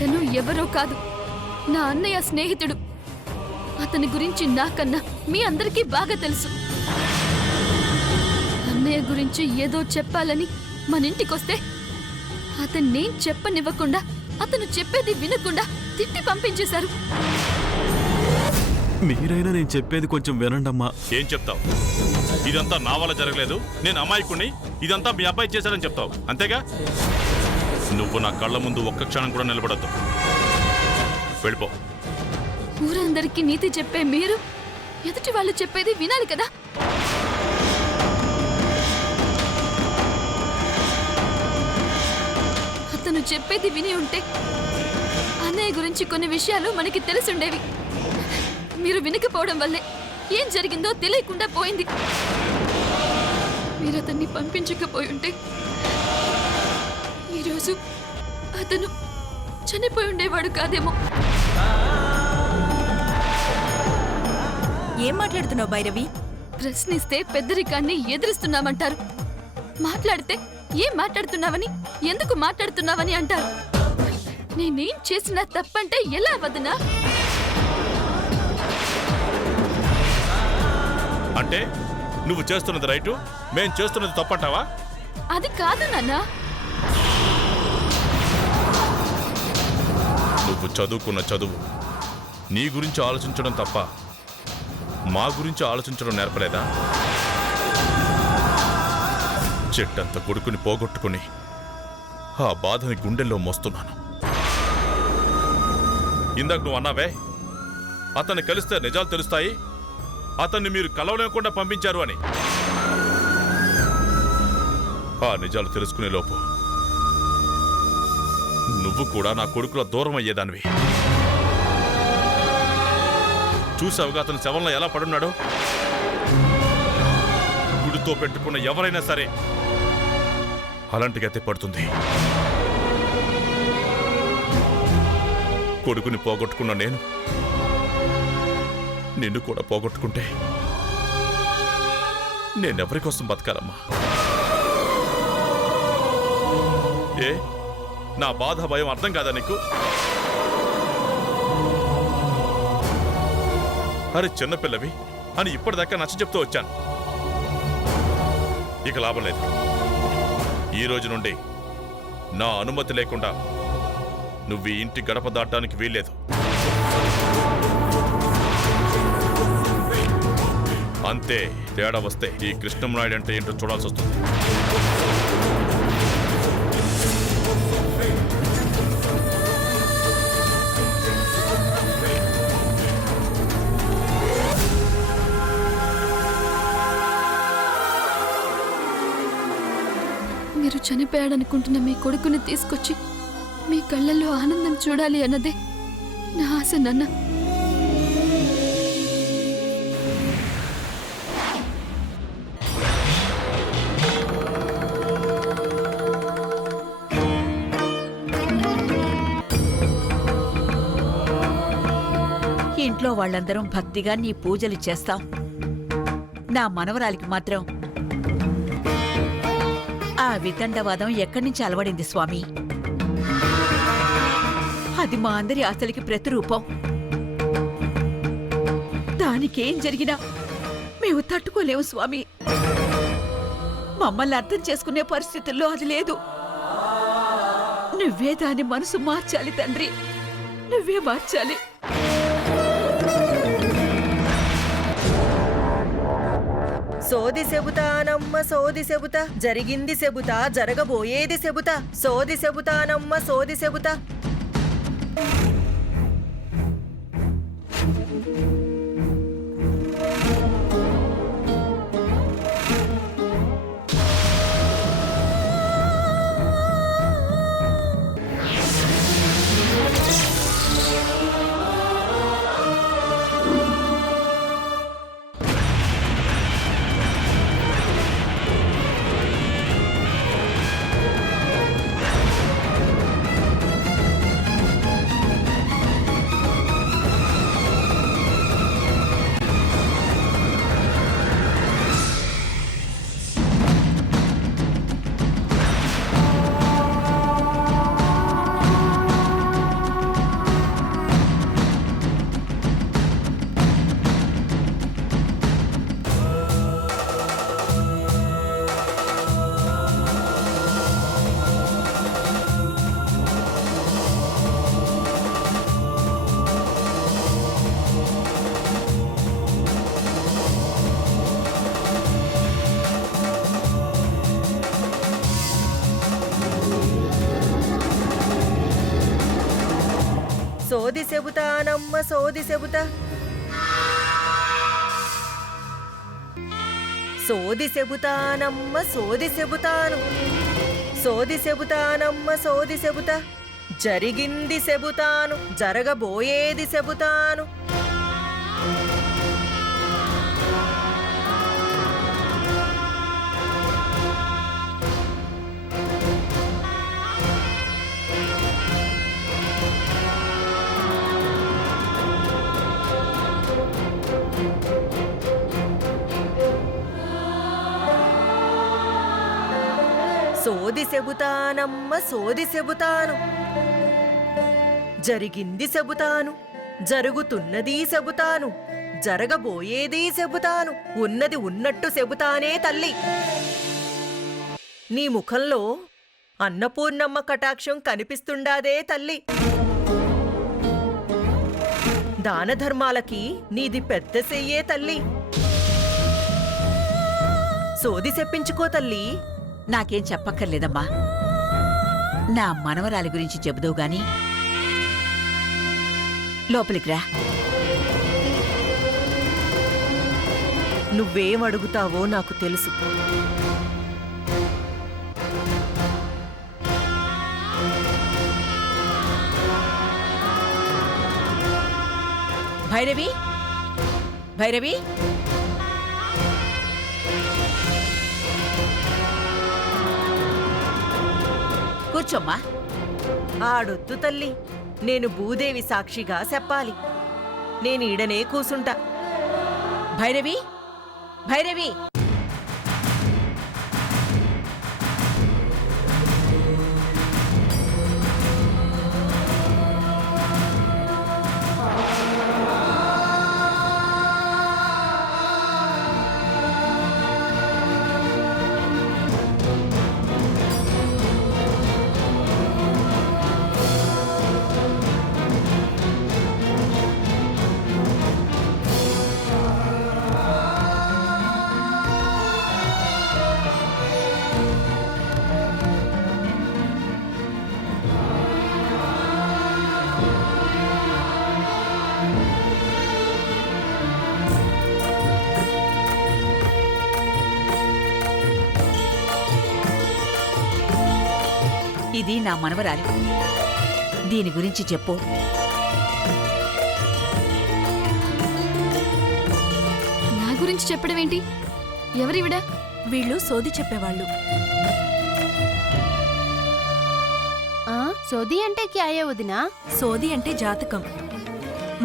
అతను ఎవరో కాదు, నా అన్నయ్య స్నేహితుడు. అతని గురించి నాకన్నా మీ అందరికీ బాగా తెలుసు. అన్నయ్య గురించి ఏదో చెప్పాలని మన ఇంటికొస్తే అతన్నేం చెప్పనివ్వకుండా, అతను చెప్పేది వినకుండా తిట్టి పంపించేశారు. మీరైనా నేను చెప్పేది కొంచెం వినండమ్మా. ఏం చెప్తావు? ఇదంతా నా వల్ల జరగలేదు, నేను అమాయకుణ్ణి, ఇదంతా మీ అబ్బాయి చేశాడని చెప్తావు అంతేగా? నువ్వు నా కళ్ళ ముందు ఒక్క క్షణం కూడా నిలబడద్దు. వెళ్ళిపో. ఊరందరికీ నీతి చెప్పే మీరు ఎదుటి వాళ్ళు చెప్పేది వినాలి కదా. అతను చెప్పేది విని ఉంటే అన్నయ్య గురించి కొన్ని విషయాలు మనకి తెలిసుండేవి. మీరు వినకపోవడం వల్లే ఏం జరిగిందో తెలియకుండా పోయింది. మీరు అతన్ని పంపించకపోయి ఉంటే ఈరోజు అతను చనిపోయి ఉండేవాడు కాదేమో. ఏం మాట్లాడుతున్నావు భైరవి? ప్రశ్నిస్తే పెద్దరికాన్ని ఎదిరిస్తున్నామంటారు, మాట్లాడితే ఏం మాట్లాడుతున్నావని, ఎందుకు మాట్లాడుతున్నావని అంటారు. నేనేం చేసినా తప్పంటే ఎలా వదనా? అంటే నువ్వు చేస్తున్నది రైటు, మేం చేస్తున్నది తప్పంటావా? అది కాదు నాన్న. నువ్వు చదువుకున్న చదువు నీ గురించి ఆలోచించడం తప్ప మా గురించి ఆలోచించడం నేర్పలేదా? చెట్టంత కొడుకుని పోగొట్టుకుని ఆ బాధని గుండెల్లో మోస్తున్నాను. ఇందాక నువ్వు అన్నావే, అతన్ని కలిస్తే నిజాలు తెలుస్తాయి, అతన్ని మీరు కలవలేకుండా పంపించారు అని. ఆ నిజాలు తెలుసుకునే లోపు నువ్వు కూడా నా కొడుకుల దూరం అయ్యేదానివి. చూసావుగా అతని శవంలో ఎలా పడున్నాడో. గుడితో పెట్టుకున్న ఎవరైనా సరే అలాంటి గతే పడుతుంది. కొడుకుని పోగొట్టుకున్న నేను నిన్ను కూడా పోగొట్టుకుంటే నేనెవరి కోసం బతకాలమ్మా? ఏ నా బాధ భయం అర్థం కాదా నీకు? అరే చిన్నపిల్లవి అని ఇప్పటిదాకా నచ్చ చెప్తూ వచ్చాను. ఇక లాభం లేదు. ఈ రోజు నుండి నా అనుమతి లేకుండా నువ్వు ఈ ఇంటి గడప దాటడానికి వీల్లేదు. అంతే. తేడా వస్తే ఈ కృష్ణంనాయుడు అంటే ఏంటో చూడాల్సి వస్తుంది. మీరు చనిపోయాడనుకుంటున్న మీ కొడుకుని తీసుకొచ్చి మీ కళ్ళల్లో ఆనందం చూడాలి అన్నదే నా ఆశ నాన్న. ఇంట్లో వాళ్ళందరం భక్తిగా నీ పూజలు చేస్తాం. నా మనవరాలికి మాత్రం ఆ వితండవాదం ఎక్కడి నుంచి అలవడింది స్వామి? అది మా అందరి ఆశలకి ప్రతిరూపం. దానికేం జరిగినా మేము తట్టుకోలేము స్వామి. మమ్మల్ని అర్థం చేసుకునే పరిస్థితుల్లో అది లేదు. నువ్వే దాని మనసు మార్చాలి తండ్రి, నువ్వే మార్చాలి. సోది చెబుతానమ్మ సోది చెబుతా, జరిగింది చెబుతా, జరగబోయేది చెబుతా. సోది చెబుతానమ్మ సోది చెబుతా. సోది చెబుతానమ్మ సోది చెబుతా సోది చెబుతానమ్మ సోది చెబుతాను సోది చెబుతానమ్మ సోది చెబుతా జరిగింది చెబుతాను జరగబోయేది చెబుతాను సోది చెబుతానమ్మ సోది చెబుతాను జరిగింది చెబుతాను జరుగుతున్నది చెబుతాను జరగబోయేది చెబుతాను ఉన్నది ఉన్నట్టు చెబుతానే తల్లి నీ ముఖంలో అన్నపూర్ణమ్మ కటాక్షం కనిపిస్తుండాదే తల్లి దానధర్మాలకి నీది పెద్ద చెయ్యే తల్లి సోది చెప్పించుకో తల్లి నాకేం చెప్పక్కర్లేదమ్మా. నా మనవరాలి గురించి చెబుదవు గాని లోపలికి రా. నువ్వేం అడుగుతావో నాకు తెలుసు. భైరవి, భైరవి, కూర్చోమ్మా. ఆడొద్దు తల్లి, నేను భూదేవి సాక్షిగా చెప్పాలి. నేనీడనే కూసుంటా. భైరవి, భైరవి, ఇది నా మనవరాలు. దీని గురించి చెప్పు. నా గురించి చెప్పడం ఏంటి? ఎవరివిడ? వీళ్ళు సోది చెప్పేవాళ్ళు. సోది అంటే క్యాయే వదినా? సోది అంటే జాతకం.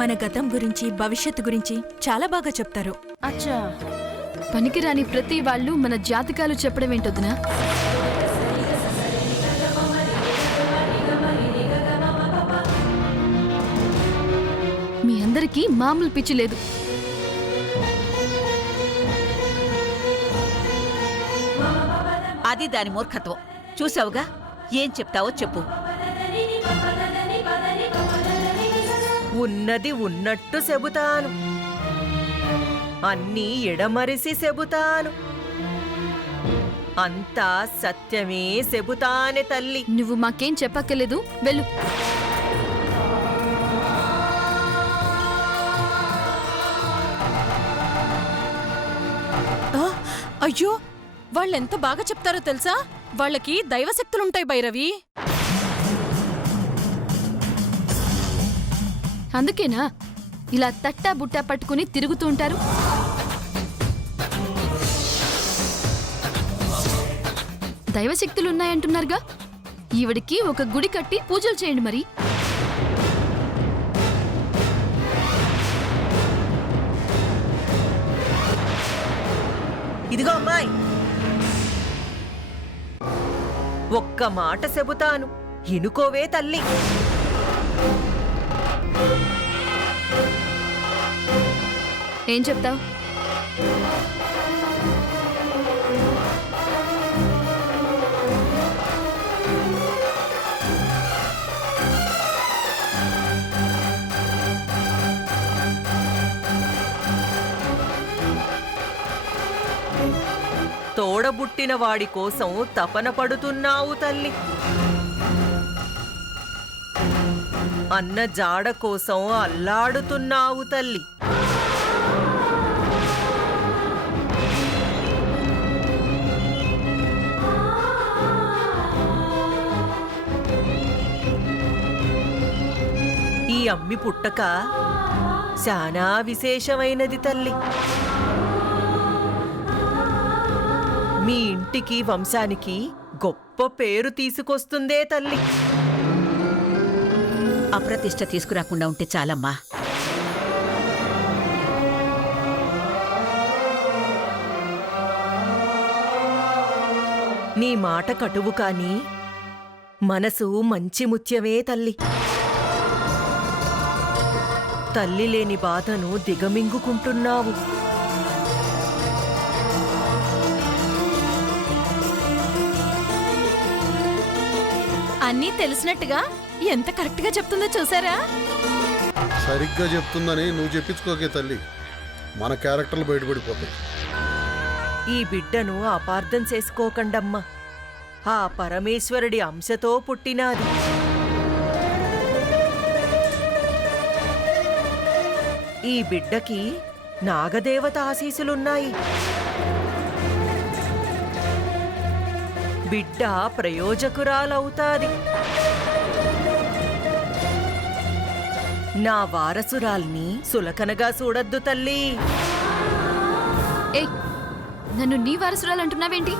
మన గతం గురించి, భవిష్యత్తు గురించి చాలా బాగా చెప్తారు. అచ్చా, పనికిరాని ప్రతి వాళ్ళు మన జాతకాలు చెప్పడం ఏంటొద్దునా? మీ అందరికీ మామూలు పిచ్చి లేదు. అది దాని మూర్ఖత్వం. చూసావుగా, ఏం చెప్తావో చెప్పు. ఉన్నది ఉన్నట్టు చెబుతాను, అన్నీ ఎడమరిసి చెబుతాను, అంతా సత్యమే చెబుతానే తల్లి. నువ్వు మాకేం చెప్పక్కర్లేదు, వెళ్ళు. అయ్యో, వాళ్ళెంత బాగా చెప్తారో తెలుసా? వాళ్ళకి దైవశక్తులుంటాయి భైరవి. అందుకేనా ఇలా తట్టా బుట్టా పట్టుకుని తిరుగుతూ ఉంటారు? దైవశక్తులున్నాయంటున్నారుగా, ఈవిడికి ఒక గుడి కట్టి పూజలు చేయండి మరి. ఇదిగో అమ్మాయి, ఒక్క మాట చెబుతాను, ఇనుకోవే తల్లి. ఏం చెప్తావ్? తోడబుట్టిన వాడి కోసం తపన పడుతున్నావు తల్లి. అన్న జాడ కోసం అల్లాడుతున్నావు తల్లి. ఈ అమ్మి పుట్టక శానా విశేషమైనది తల్లి. మీ ఇంటికి వంశానికి గొప్ప పేరు తీసుకొస్తుందే తల్లి. అప్రతిష్ట తీసుకురాకుండా ఉంటే చాలమ్మా. నీ మాట కటువు కాని మనసు మంచి ముత్యమే తల్లి. తల్లి లేని బాధను దిగమింగుకుంటున్నావు. అన్నీ తెలిసినట్టుగా ఎంత కరెక్ట్గా చెప్తుందో చూసారా? సరిగ్గా చెప్తుందని నువ్వు చెప్పించుకోకే తల్లి, మన క్యారెక్టర్లు బయటపడిపోతాయి. ఈ బిడ్డను అపార్థం చేసుకోకండమ్మా. ఆ పరమేశ్వరుడి అంశతో పుట్టినాది. ఈ బిడ్డకి నాగదేవత ఆశీసులున్నాయి. బిడ్డ ప్రయోజకురాలవుతాది. నా వారసురాల్ని సులకనగా చూడద్దు తల్లి. ఏయ్, నన్ను నీ వారసురాలు అంటున్నావేంటి?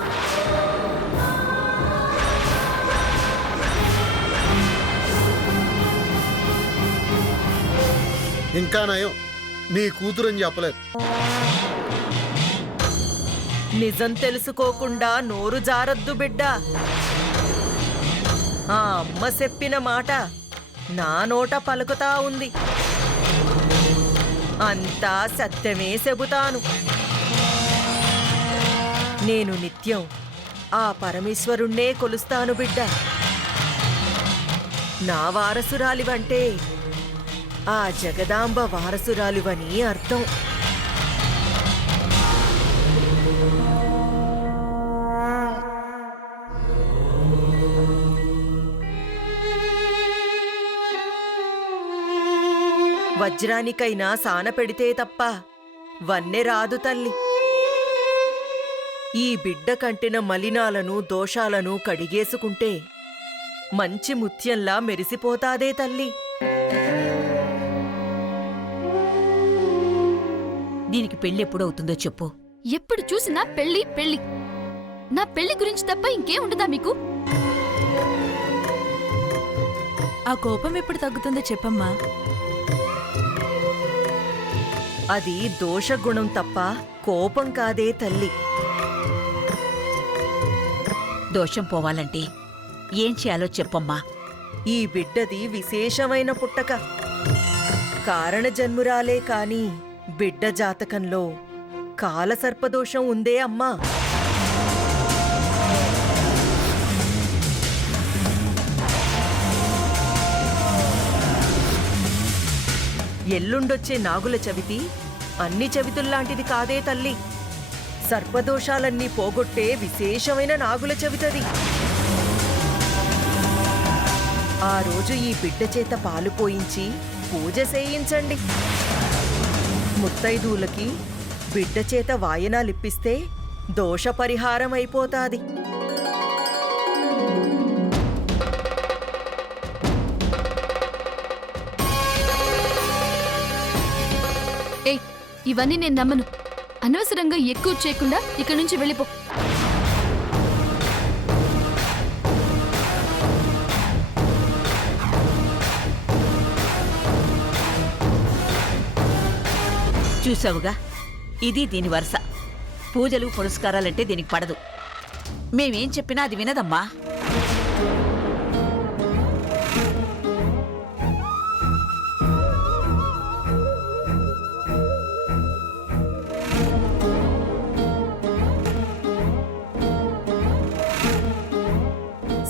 ఇంకా నయం నీ కూతురని చెప్పలేదు. నిజం తెలుసుకోకుండా నోరు జారద్దు బిడ్డ. ఆ అమ్మ చెప్పిన మాట నా నోట పలుకుతా ఉంది. అంతా సత్యమే చెబుతాను. నేను నిత్యం ఆ పరమేశ్వరుణ్ణే కొలుస్తాను బిడ్డ. నా వారసురాలివంటే ఆ జగదాంబ వారసురాలివని అర్థం. వజ్రానికైనా సాన పెడితే తప్ప వన్నె రాదు తల్లి. ఈ బిడ్డ కంటిన మలినాలను దోషాలను కడిగేసుకుంటే మంచి ముత్యంలా మెరిసిపోతాదే తల్లి. దీనికి పెళ్ళెప్పుడవుతుందో చెప్పు. ఎప్పుడు చూసినా పెళ్లి పెళ్లి. నా పెళ్లి గురించి తప్ప ఇంకేం ఉండదా మీకు? ఆ కోపం ఎప్పుడు తగ్గుతుందో చెప్పమ్మా. అది దోషగుణం తప్ప కోపం కాదే తల్లి. దోషం పోవాలంటే ఏం చేయాలో చెప్పమ్మా. ఈ బిడ్డది విశేషమైన పుట్టక. కారణ జన్మురాలే కాని బిడ్డ జాతకంలో కాలసర్పదోషం ఉందే అమ్మా. ఎల్లుండొచ్చే నాగుల చవితి అన్ని చవితుల్లాంటిది కాదే తల్లి. సర్పదోషాలన్నీ పోగొట్టే విశేషమైన నాగుల చవితది. ఆ రోజు ఈ బిడ్డ చేత పాలు పోయించి పూజ చేయించండి. ముత్తైదువులకి బిడ్డ చేత వాయనాలిప్పిస్తే దోష పరిహారం అయిపోతాది. ఏయ్, ఇవన్నీ నేను నమ్మను. అనవసరంగా ఎక్కువ చేయకుండా ఇక్కడి నుంచి వెళ్ళిపో. చూసావుగా, ఇది దీని వరుస. పూజలు పురస్కారాలంటే దీనికి పడదు. మేమేం చెప్పినా అది వినదమ్మా.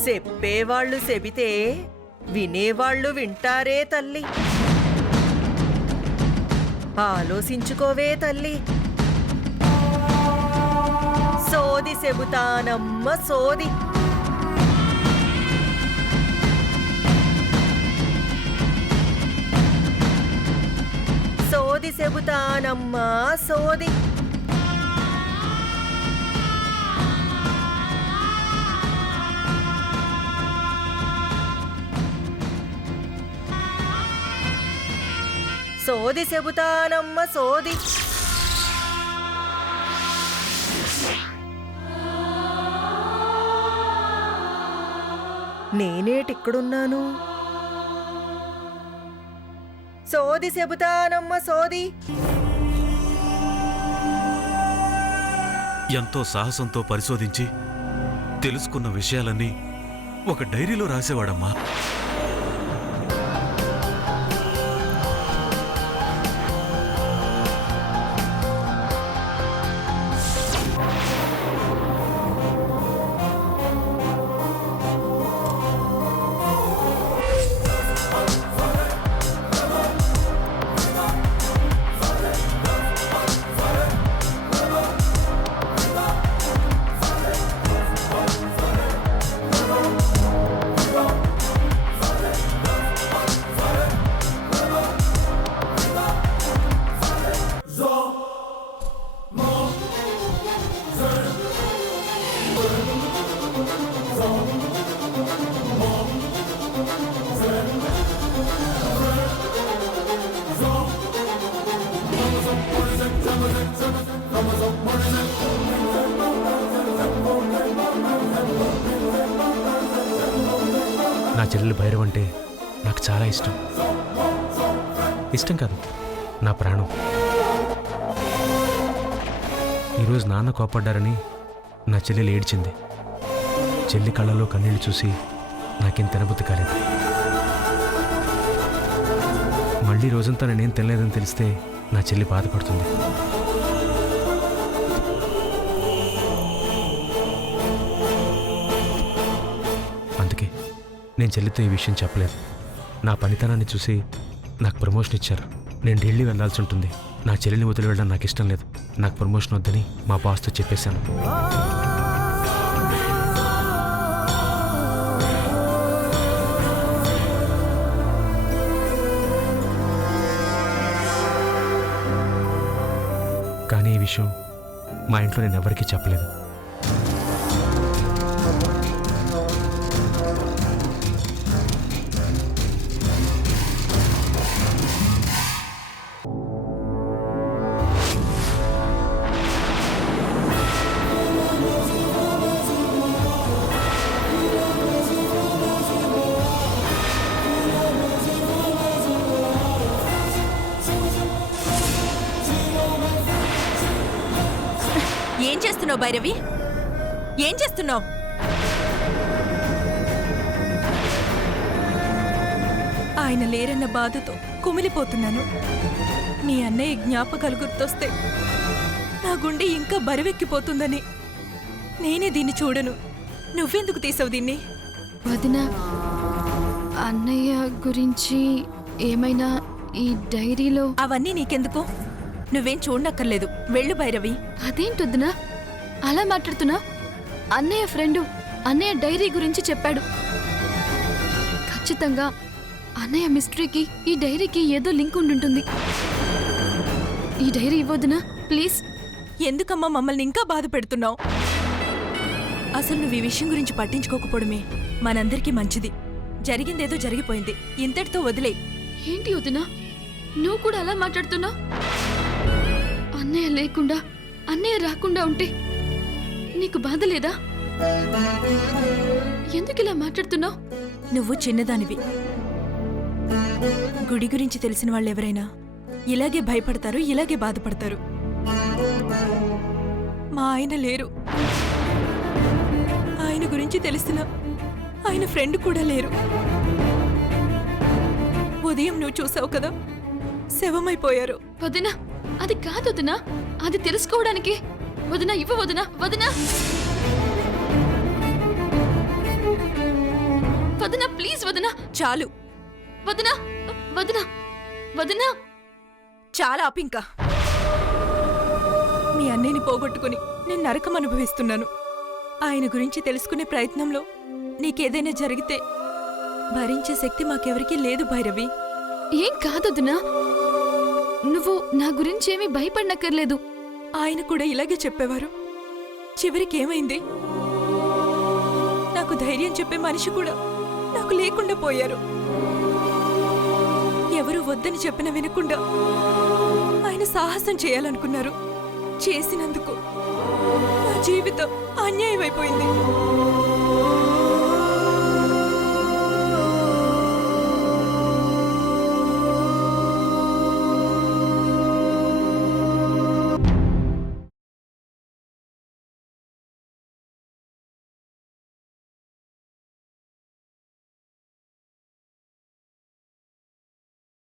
చెప్పేవాళ్లు చెబితే వినేవాళ్లు వింటారే తల్లి. ఆలోచించుకోవే తల్లి. సోది చెబుతానమ్మ సోది. సోది చెబుతానమ్మా సోది. సోది చెబుతానమ్మ సోది. నేనేటిక్కడున్నాను? సోది చెబుతానమ్మ సోది. ఎంతో సాహసంతో పరిశోధించి తెలుసుకున్న విషయాలన్నీ ఒక డైరీలో రాసేవాడమ్మా. నా చెల్లెలు భైరవ్ అంటే నాకు చాలా ఇష్టం. ఇష్టం కాదు, నా ప్రాణం. ఈరోజు నాన్న కోపడ్డారని నా చెల్లెలు ఏడ్చింది. చెల్లి కళ్ళలో కన్నీళ్ళు చూసి నాకేం తినబుద్ధి కాలేదు. మళ్ళీ రోజంతా నేనేం తినలేదని తెలిస్తే నా చెల్లి బాధపడుతుంది. అందుకే నేను చెల్లితో ఈ విషయం చెప్పలేదు. నా పనితనాన్ని చూసి నాకు ప్రమోషన్ ఇచ్చారు. నేను ఢిల్లీ వెళ్లాల్సి ఉంటుంది. నా చెల్లిని వదిలి వెళ్ళడం నాకు ఇష్టం లేదు. నాకు ప్రమోషన్ వద్దని మా బాస్తో చెప్పేశాను. కానీ ఈ విషయం మా ఇంట్లో నేను ఎవరికీ చెప్పలేదు. ఏం చేస్తున్నావు భైరవి? ఏం చేస్తున్నావు? ఆయన లేరన్న బాధతో కుమిలిపోతున్నాను. మీ అన్నయ్య జ్ఞాపకాలు గుర్తొస్తే నా గుండె ఇంకా బరువెక్కిపోతుందని నేనే దీన్ని చూడను. నువ్వెందుకు తీసావు దీన్ని? వదిన, అన్నయ్య గురించి ఏమైనా ఈ డైరీలో? అవన్నీ నీకెందుకు? నువ్వేం చూడనక్కర్లేదు. వెళ్ళు భైరవి. అదేంటొద్దునా అలా మాట్లాడుతున్నా? అన్నయ్య ఫ్రెండు అన్నయ్య డైరీ గురించి చెప్పాడు. ఖచ్చితంగా అన్నయ్య మిస్టరీకి ఈ డైరీకి ఏదో లింక్ ఉండుంటుంది. ఈ డైరీ ఇవ్వొద్దునా ప్లీజ్. ఎందుకమ్మా మమ్మల్ని ఇంకా బాధ పెడుతున్నావు? అసలు నువ్వు ఈ విషయం గురించి పట్టించుకోకపోవడమే మనందరికీ మంచిది. జరిగిందేదో జరిగిపోయింది, ఇంతటితో వదిలే. ఏంటి వదినా, నువ్వు కూడా అలా మాట్లాడుతున్నావు? అన్నయ్య లేకుండా అన్నయ్య రాకుండా ఉంటే నీకు బాధ లేదా? ఎందుకు ఇలా మాట్లాడుతున్నావు? నువ్వు చిన్నదానివి. గుడి గురించి తెలిసిన వాళ్ళెవరైనా ఇలాగే భయపడతారు, ఇలాగే బాధపడతారు. మా ఆయన లేరు. ఆయన గురించి తెలిసిన ఆయన ఫ్రెండ్ కూడా లేరు. ఉదయం నువ్వు చూసావు కదా, శవమైపోయారు. వదినా, అది కాదు వదినా, అది తెలుసుకోవడానికి. వదినా ఇవ్వ వదినా, వదినా వదినా ప్లీజ్ వదినా. చాలు వదినా, వదినా, వదినా. చాలా ఆపింకా. మీ అన్నయ్యని పోగొట్టుకుని నేను నరకం అనుభవిస్తున్నాను. ఆయన గురించి తెలుసుకునే ప్రయత్నంలో నీకేదైనా జరిగితే భరించే శక్తి మాకెవరికీ లేదు భైరవి. ఏం కాదొద్దునా, నువ్వు నా గురించి ఏమీ భయపడనక్కర్లేదు. ఆయన కూడా ఇలాగే చెప్పేవారు. చివరికి ఏమైంది? నాకు ధైర్యం చెప్పే మనిషి కూడా నాకు లేకుండా పోయారు. ఎవరు వద్దని చెప్పిన వినకుండా ఆయన సాహసం చేయాలనుకున్నారు. చేసినందుకు నా జీవితం అన్యాయం అయిపోయింది.